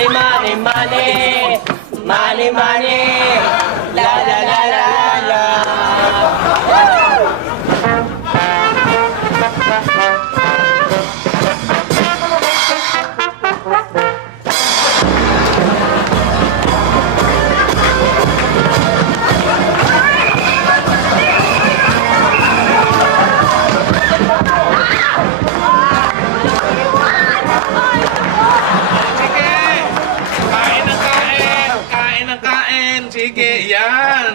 Money, money, money. Money, money. La, la, la, la, la. Sige, yan.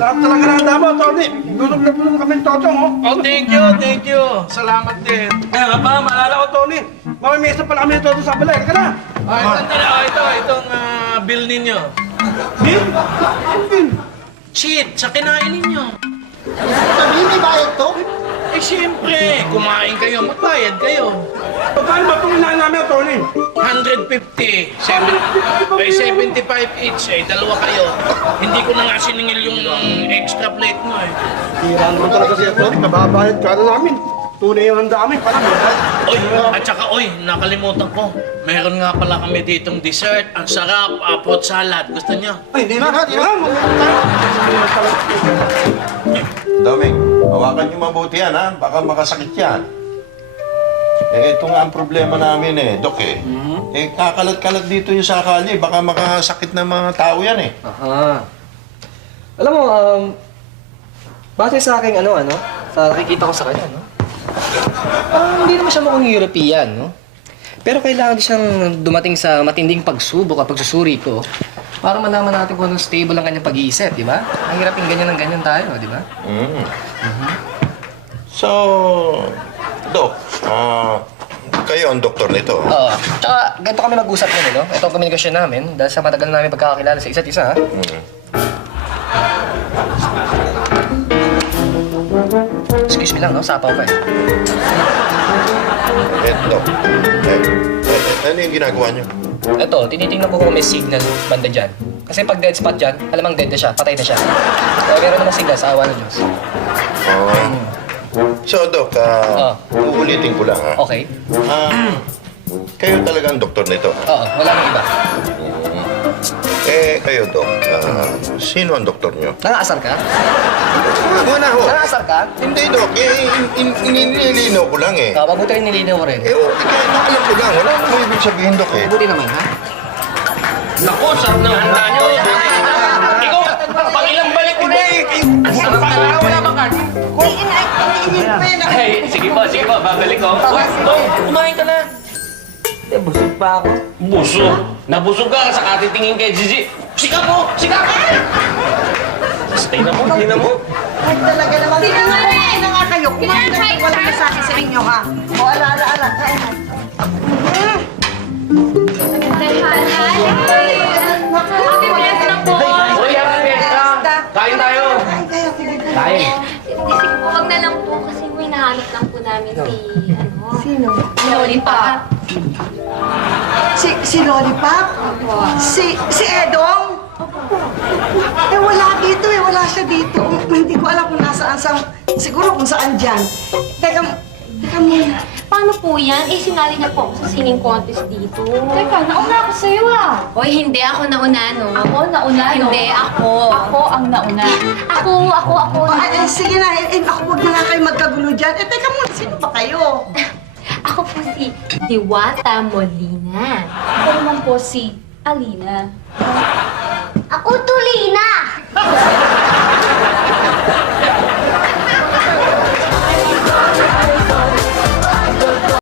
Sarap talaga ng dama, Tony. Dulog na bulong kami totong, oh. Oh, thank you, thank you. Salamat din. Kaya nga pa, maalala ko, Tony. Mamimesa pala kami ng toto sa balay. Halika na. Itong bill ninyo. Bill? Bill? Cheat, sa kinain ninyo. Sabihin, may bayad to? Eh, siyempre, kumain kayo, magbayad kayo. Paano ba itong inahan namin, Tony? 150, 75 each, eh, dalawa kayo. Hindi ko na nga siningil yung extra plate mo eh. Tira naman talaga siya, Tony. Mababayad ka na namin. Tunay yung handa kami. Parang Oy, at saka, nakalimutan ko. Meron nga pala kami ditong dessert. Ang sarap, fruit salad. Gusto nyo? Ay, hindi na. Hindi na. Doming, hawakan niyo mabuti yan, ha? Baka makasakit yan. Eh, ito nga ang problema namin eh, Dok eh. Eh, kakalat-kalat dito yung sakali. Baka makasakit ng mga tao yan eh. Aha. Alam mo, base sa aking sa nakikita ko sa kanya, hindi naman siya mukhang European, no? Pero kailangan din siyang dumating sa matinding pagsubok at pagsusuri ko para malaman natin kung anong stable ang kanyang pag-iisip, di ba? Ang hirap yung ganyan ng ganyan tayo, di ba? So, Dok, kayo ang doktor nito. Oo. Tsaka, ganito kami mag-usap nun, no? Ito ang komunikasyon namin dahil sa matagal namin pagkakakilala sa isa't isa, ha? Excuse me lang, no? Sapaw pa eh. Dok, ano yung ginagawa niyo? Ito, tinitingnan ko kung may signal banda dyan. Kasi pag dead spot dyan, alamang dead na siya, patay na siya. Kaya meron naman signal sa awa ng Diyos. So, Dok, uulitin ko lang, ha? Okay? Kayo talagang doktor nito. Oo, wala nang iba. Eh, kayo, Dok, sino ang doktor niyo? Nangaasar ka? Wala ho. Nangaasar ka? Hindi, Dok. Nililinaw ko lang eh. Mabuti rin nilinaw ko rin. Kaya alam ko lang. Wala namang ibig sabihin, Dok eh. Mabuti naman, ha? Naku, sarap ng handa nyo. Ikaw, pang ilang balik ko na eh. Ang sarap pala, wala bang kanin? Ay, sige po, babalik ko. Dong, kumain ka na. Busog pa ako. Busog? Nabusog ka sa katitingin kay Gigi. Sikap mo! Sikap! Tingnan mo. Ay, talaga naman. Kumain na nga kayo. Kumain na kayo. Walang masahe sa inyo, ha? O, ala. Kain na. Happy birthday po! Uy, happy fiesta! Kain tayo! Kain. Hindi, sige po, wag na lang po kasi may nahanap lang po namin Sino? si Lollipop. Si Lollipop? Si Edong? Eh, wala dito eh. Wala siya dito. Hindi ko alam kung nasaan siguro kung saan dyan. Teka muna. Paano po yan? Sinali niya po ako sa singing contest dito. Teka, nauna ako sa'yo Hoy, hindi ako nauna, no? Ako nauna, Hindi, ako. Ako ang nauna. Ako. Sige na. Ako, huwag na nga kayo magkagulo dyan. Teka muna. Sino ba kayo? Ako po si Diwata Molina. Ako naman po si Alina. Ako, Tulina!